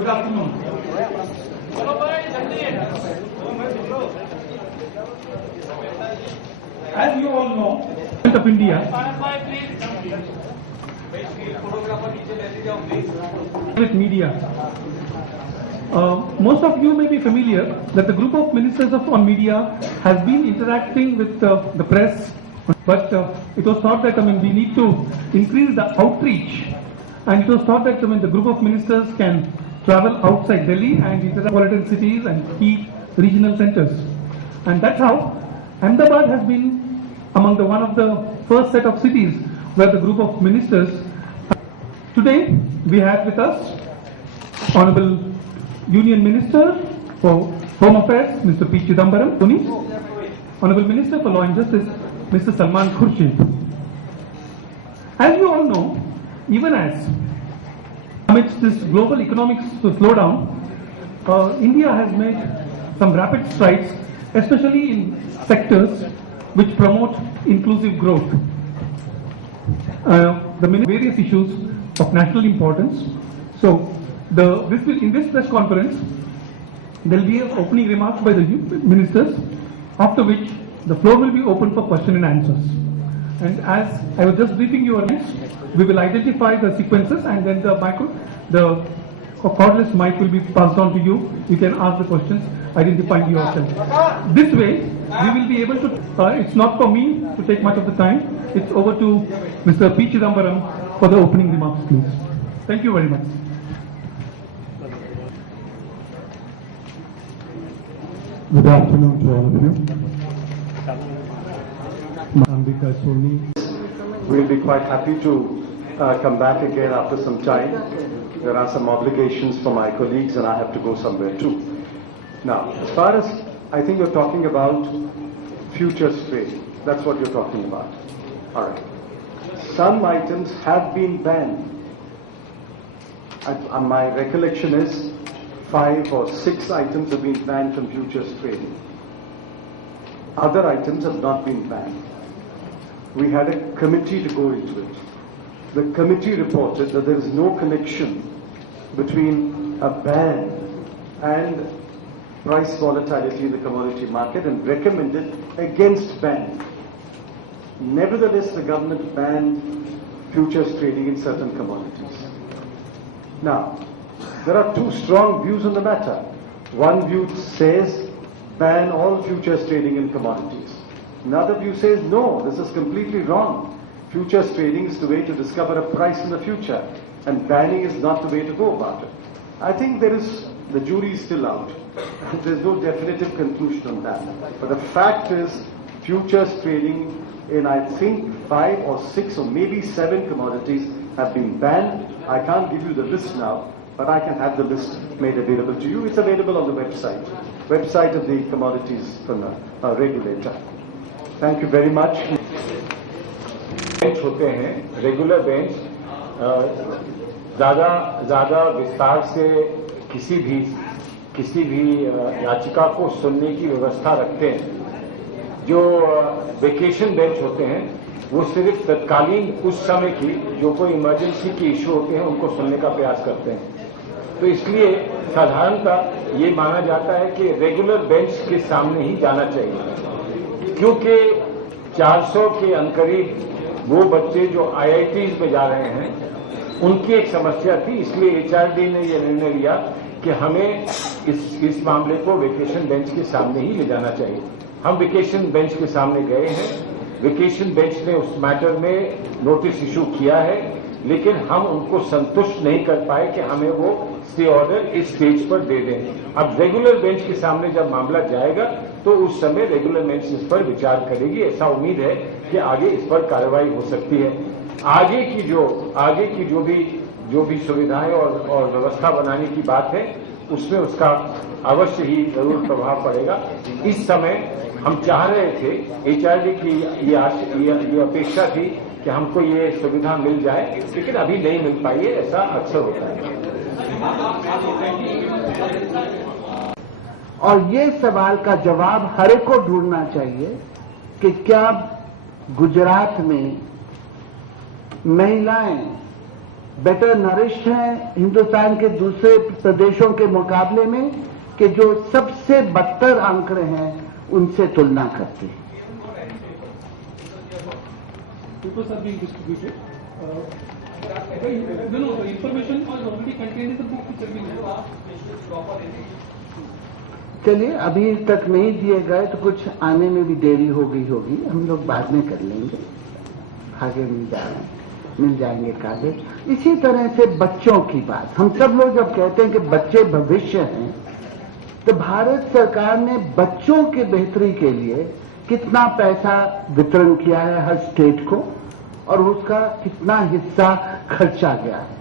Good afternoon. As you all know, Government of India with media. Most of you may be familiar that the group of ministers on media has been interacting with the press, but it was thought that we need to increase the outreach, and it was thought that the group of ministers can travel outside Delhi and metropolitan cities and key regional centers, and that's how Ahmedabad has been among one of the first set of cities where the group of ministers. Today we have with us Honorable Union Minister for Home Affairs, Mr. P. Chidambaram, Pune. Honorable Minister for Law and Justice, Mr. Salman Khurshid. As you all know, even as amidst this global economic slowdown, India has made some rapid strides, especially in sectors which promote inclusive growth. The various issues of national importance. So, in this press conference, there will be opening remarks by the ministers, after which the floor will be open for question and answers. And as I was just briefing you earlier, we will identify the sequences, and then the cordless mic will be passed on to you. You can ask the questions, identifying yourself. This way, we will be able to. It's not for me to take much of the time. It's over to Mr. P. Chidambaram for the opening remarks, please. Thank you very much. Good afternoon to all of you. Ambika Soni. We'll be quite happy to come back again after some time. There are some obligations for my colleagues and I have to go somewhere too. Now, as far as I think you're talking about futures trading, that's what you're talking about. All right. Some items have been banned. My recollection is 5 or 6 items have been banned from futures trading. Other items have not been banned. We had a committee to go into it. The committee reported that there is no connection between a ban and price volatility in the commodity market and recommended against ban. Nevertheless, the government banned futures trading in certain commodities. Now, there are 2 strong views on the matter. One view says ban all futures trading in commodities. Another view says no, this is completely wrong. Futures trading is the way to discover a price in the future, and banning is not the way to go about it. I think the jury is still out. There's no definitive conclusion on that. But the fact is, futures trading in I think 5 or 6 or maybe 7 commodities have been banned. I can't give you the list now, but I can have the list made available to you. It's available on the website of the Commodities Regulator. Thank you very much. Bench होते हैं, regular bench ज़्यादा विस्तार से किसी भी याचिका को सुनने की व्यवस्था रखते हैं। जो वेकेशन बेंच होते हैं वो सिर्फ तत्कालीन उस समय की जो कोई इमरजेंसी के इशू होते हैं उनको सुनने का प्रयास करते हैं। तो इसलिए साधारणतः ये माना जाता है कि रेगुलर बेंच के सामने ही जाना चाहिए, क्योंकि 400 के अनकरीब वो बच्चे जो IITs में जा रहे हैं उनकी एक समस्या थी, इसलिए HRD ने यह निर्णय लिया कि हमें इस मामले को वेकेशन बेंच के सामने ही ले जाना चाहिए। हम वेकेशन बेंच के सामने गए हैं, वेकेशन बेंच ने उस मैटर में नोटिस इशू किया है, लेकिन हम उनको संतुष्ट नहीं कर पाए कि हमें वो स्टे ऑर्डर इस स्टेज पर दे दें। अब रेगुलर बेंच के सामने जब मामला जाएगा तो उस समय रेगुलर बेंच इस पर विचार करेगी। ऐसा उम्मीद है कि आगे इस पर कार्रवाई हो सकती है। आगे की जो भी सुविधाएं और व्यवस्था बनाने की बात है उसमें उसका अवश्य ही जरूर प्रभाव पड़ेगा। इस समय हम चाह रहे थे, HRD की ये अपेक्षा थी कि हमको ये सुविधा मिल जाए, लेकिन अभी नहीं मिल पाई है। ऐसा अक्सर होता है। और ये सवाल का जवाब हर एक को ढूंढना चाहिए कि क्या गुजरात में महिलाएं बेटर नरिश्ड हैं हिंदुस्तान के दूसरे प्रदेशों के मुकाबले में, कि जो सबसे बदतर आंकड़े हैं उनसे तुलना करती है। Papers are being distributed. No, the information was already contained in the book which has been चलिए, अभी तक नहीं दिए गए तो कुछ आने में भी देरी हो गई होगी, हम लोग बाद में कर लेंगे, आगे मिल जाएंगे कागज। इसी तरह से बच्चों की बात, हम सब लोग जब कहते हैं कि बच्चे भविष्य हैं, तो भारत सरकार ने बच्चों की बेहतरी के लिए कितना पैसा वितरण किया है हर स्टेट को, और उसका कितना हिस्सा खर्चा गया है,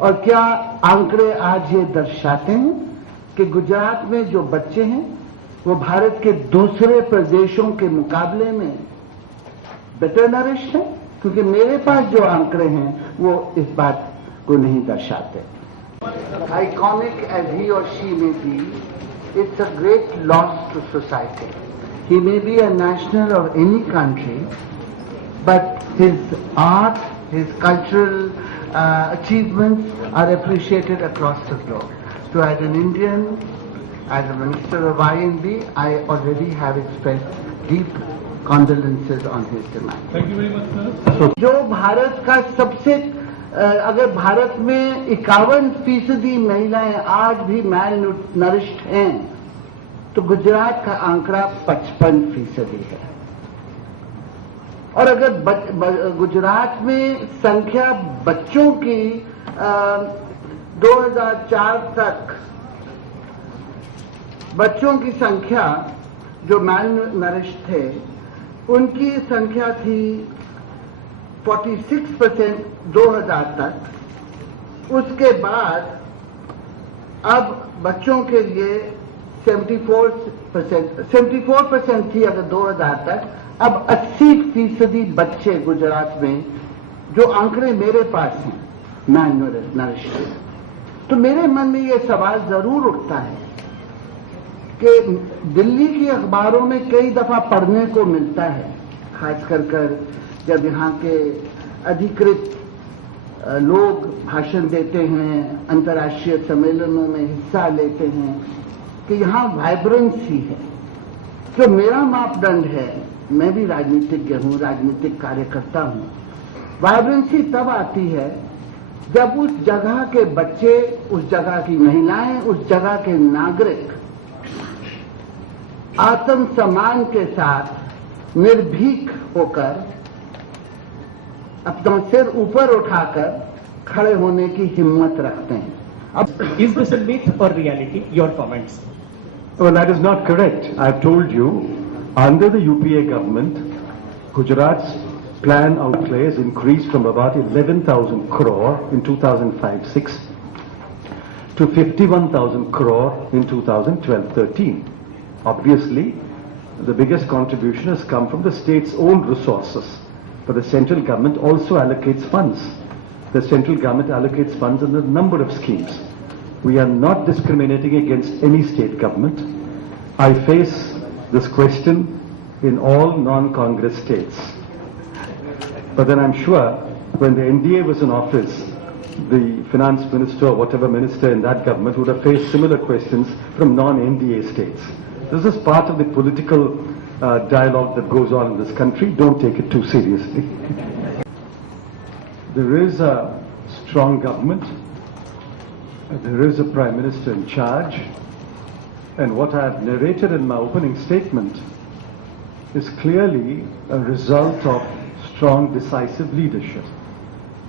और क्या आंकड़े आज ये दर्शाते हैं कि गुजरात में जो बच्चे हैं वो भारत के दूसरे प्रदेशों के मुकाबले में बेटर नरिश्ड हैं? क्योंकि मेरे पास जो आंकड़े हैं वो इस बात को नहीं दर्शाते। आइकॉनिक एज ही और शी में B, it's a great loss to society. He may be a national of any country, but his art, his cultural achievements are appreciated across the globe. So as an Indian, as a minister of INB, I already have expressed deep condolences on his demise. Thank you very much, sir. जो भारत का सबसे अगर भारत में 51% महिलाएं आज भी मैल nourished हैं, तो गुजरात का आंकड़ा 55% है। और अगर गुजरात में संख्या बच्चों की 2004 तक बच्चों की संख्या जो मैल नरिश्ड थे उनकी संख्या थी 46% 2000 तक। उसके बाद अब बच्चों के लिए 74% थी अगर 2000 तक, अब 80% बच्चे गुजरात में, जो आंकड़े मेरे पास हैं, मैल नरिश्ड। तो मेरे मन में ये सवाल जरूर उठता है कि दिल्ली की अखबारों में कई दफा पढ़ने को मिलता है, खासकर जब यहाँ के अधिकृत लोग भाषण देते हैं, अंतर्राष्ट्रीय सम्मेलनों में हिस्सा लेते हैं, कि यहाँ वाइब्रेंसी है। जो मेरा मापदंड है, मैं भी राजनीतिज्ञ हूँ, राजनीतिक कार्यकर्ता हूँ, वाइब्रेंसी तब आती है जब उस जगह के बच्चे, उस जगह की महिलाएं, उस जगह के नागरिक आत्मसम्मान के साथ निर्भीक होकर अपना सिर ऊपर उठाकर खड़े होने की हिम्मत रखते हैं। अब Is this a myth or reality? Your comments. Well, that is not correct. I've told you, under the UPA government, Gujarat's plan outlay has increased from about 11,000 crore in 2005-06 to 51,000 crore in 2012-13. Obviously, the biggest contribution has come from the state's own resources, but the central government also allocates funds. The central government allocates funds in a number of schemes. We are not discriminating against any state government. I face this question in all non-Congress states. But then I'm sure when the NDA was in office, the finance minister or whatever minister in that government would have faced similar questions from non-NDA states. This is part of the political dialogue that goes on in this country. Don't take it too seriously. There is a strong government. There is a Prime Minister in charge. And what I have narrated in my opening statement is clearly a result of strong, decisive leadership.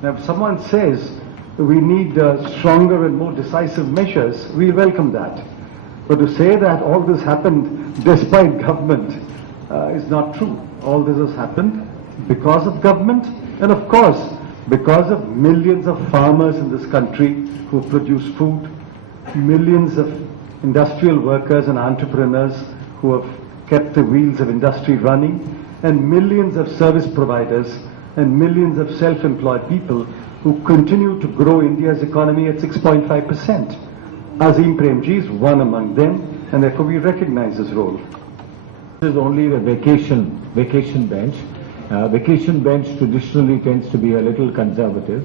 Now, if someone says we need stronger and more decisive measures, we welcome that. But to say that all this happened despite government is not true. All this has happened because of government and, of course, because of millions of farmers in this country who produce food, millions of industrial workers and entrepreneurs who have kept the wheels of industry running, and millions of service providers and millions of self-employed people who continue to grow India's economy at 6.5%. Azim Premji is one among them, and therefore we recognize his role. This is only the vacation bench. Vacation bench traditionally tends to be a little conservative.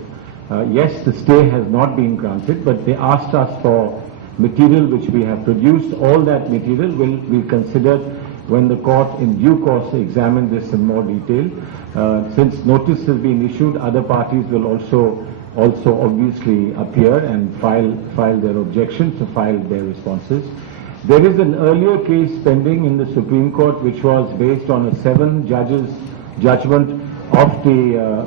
yes, the stay has not been granted, but they asked us for material which we have produced. All that material will be considered when the court in due course examine this in more detail. Since notice has been issued, other parties will also obviously appear and file their objections, file their responses. There is an earlier case pending in the Supreme Court which was based on a 7 judges judgment of the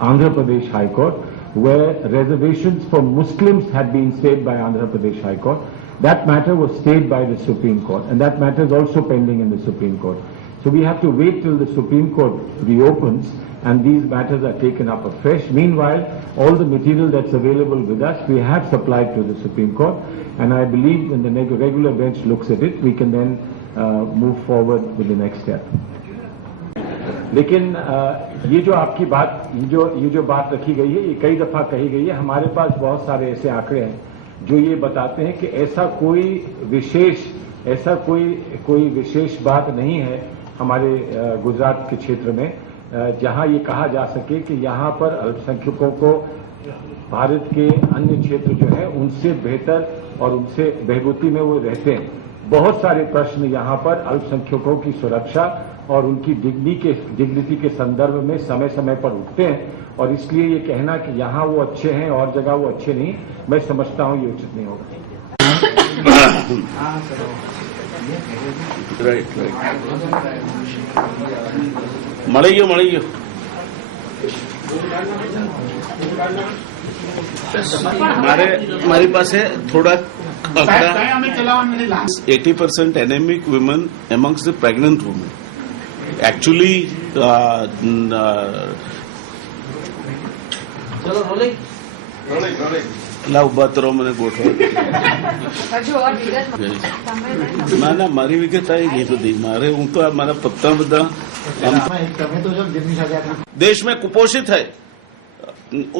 Andhra Pradesh High Court, where reservations for Muslims had been stayed by Andhra Pradesh High Court. That matter was stayed by the Supreme Court, and that matter is also pending in the Supreme Court. So we have to wait till the Supreme Court reopens and these matters are taken up afresh. Meanwhile, all the material that's available with us, we have supplied to the Supreme Court, and I believe when the regular bench looks at it, we can then move forward with the next step. लेकिन ये जो आपकी बात, ये जो बात रखी गई है, ये कई दफा कही गई है. हमारे पास बहुत सारे ऐसे आंकड़े हैं जो ये बताते हैं कि ऐसा कोई विशेष बात नहीं है हमारे गुजरात के क्षेत्र में जहां ये कहा जा सके कि यहां पर अल्पसंख्यकों को भारत के अन्य क्षेत्र जो है उनसे बेहतर और उनसे बहबूती में वो रहते हैं. बहुत सारे प्रश्न यहां पर अल्पसंख्यकों की सुरक्षा और उनकी डिग्निटी के संदर्भ में समय समय पर उठते हैं, और इसलिए ये कहना कि यहां वो अच्छे हैं और जगह वो अच्छे नहीं, मैं समझता हूं ये उचित नहीं होगा. राइट मड़ियो મારી પાસે થોડા આંકડા 80% anemic women amongst the pregnant women. Actually, લા ઉભા તરો મને ગોઠવો. ના મારી વિગત આવી ગઈ બધી. મારે હું તો મારા પત્તા બધા देश में कुपोषित है,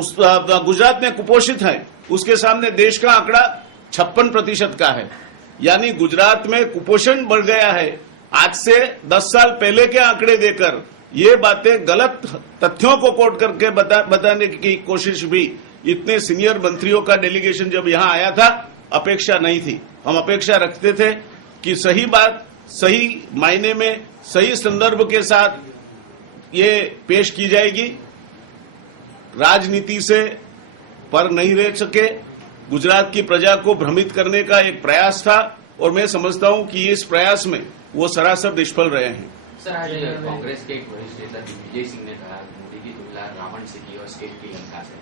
उस गुजरात में कुपोषित है, उसके सामने देश का आंकड़ा 56% का है. यानी गुजरात में कुपोषण बढ़ गया है. आज से 10 साल पहले के आंकड़े देकर ये बातें गलत तथ्यों को कोट करके बताने की कोशिश भी इतने सीनियर मंत्रियों का डेलीगेशन जब यहां आया था अपेक्षा नहीं थी. हम अपेक्षा रखते थे कि सही बात सही मायने में सही संदर्भ के साथ ये पेश की जाएगी. राजनीति से पर नहीं रह सके, गुजरात की प्रजा को भ्रमित करने का एक प्रयास था, और मैं समझता हूं कि इस प्रयास में वो सरासर निष्फल रहे हैं. सर, आज कांग्रेस के एक वरिष्ठ नेता दिग्विजय सिंह ने कहा मोदी की तुलना रावण से की और स्टेट की लंका से.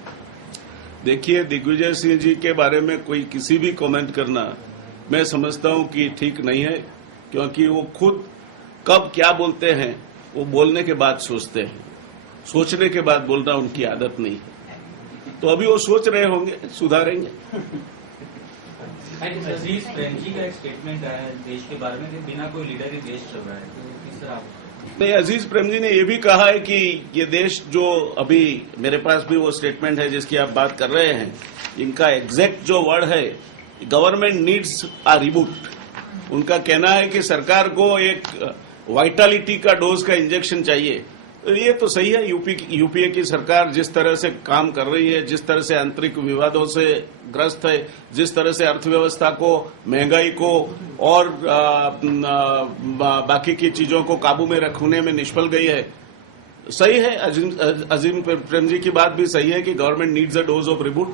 देखिए, दिग्विजय सिंह जी के बारे में कोई किसी भी कमेंट करना मैं समझता हूं कि ठीक नहीं है, क्योंकि वो खुद कब क्या बोलते हैं वो बोलने के बाद सोचते हैं. सोचने के बाद बोलना उनकी आदत नहीं है. तो अभी वो सोच रहे होंगे, सुधारेंगे. अजीज प्रेमजी का एक स्टेटमेंट आया है देश के बारे में कि बिना कोई लीडर ही देश चल रहा है, तो किस तरह? नहीं, अजीज प्रेमजी ने ये भी कहा है कि ये देश जो अभी मेरे पास भी वो स्टेटमेंट है जिसकी आप बात कर रहे हैं, इनका एग्जैक्ट जो वर्ड है गवर्नमेंट नीड्स अ रिबूट. उनका कहना है कि सरकार को एक वाइटलिटी का डोज का इंजेक्शन चाहिए. ये तो सही है. यूपीए की सरकार जिस तरह से काम कर रही है, जिस तरह से आंतरिक विवादों से ग्रस्त है, जिस तरह से अर्थव्यवस्था को, महंगाई को और बाकी की चीजों को काबू में रखने में निष्फल गई है, सही है. अजीम प्रेमजी की बात भी सही है कि government needs a dose of reboot.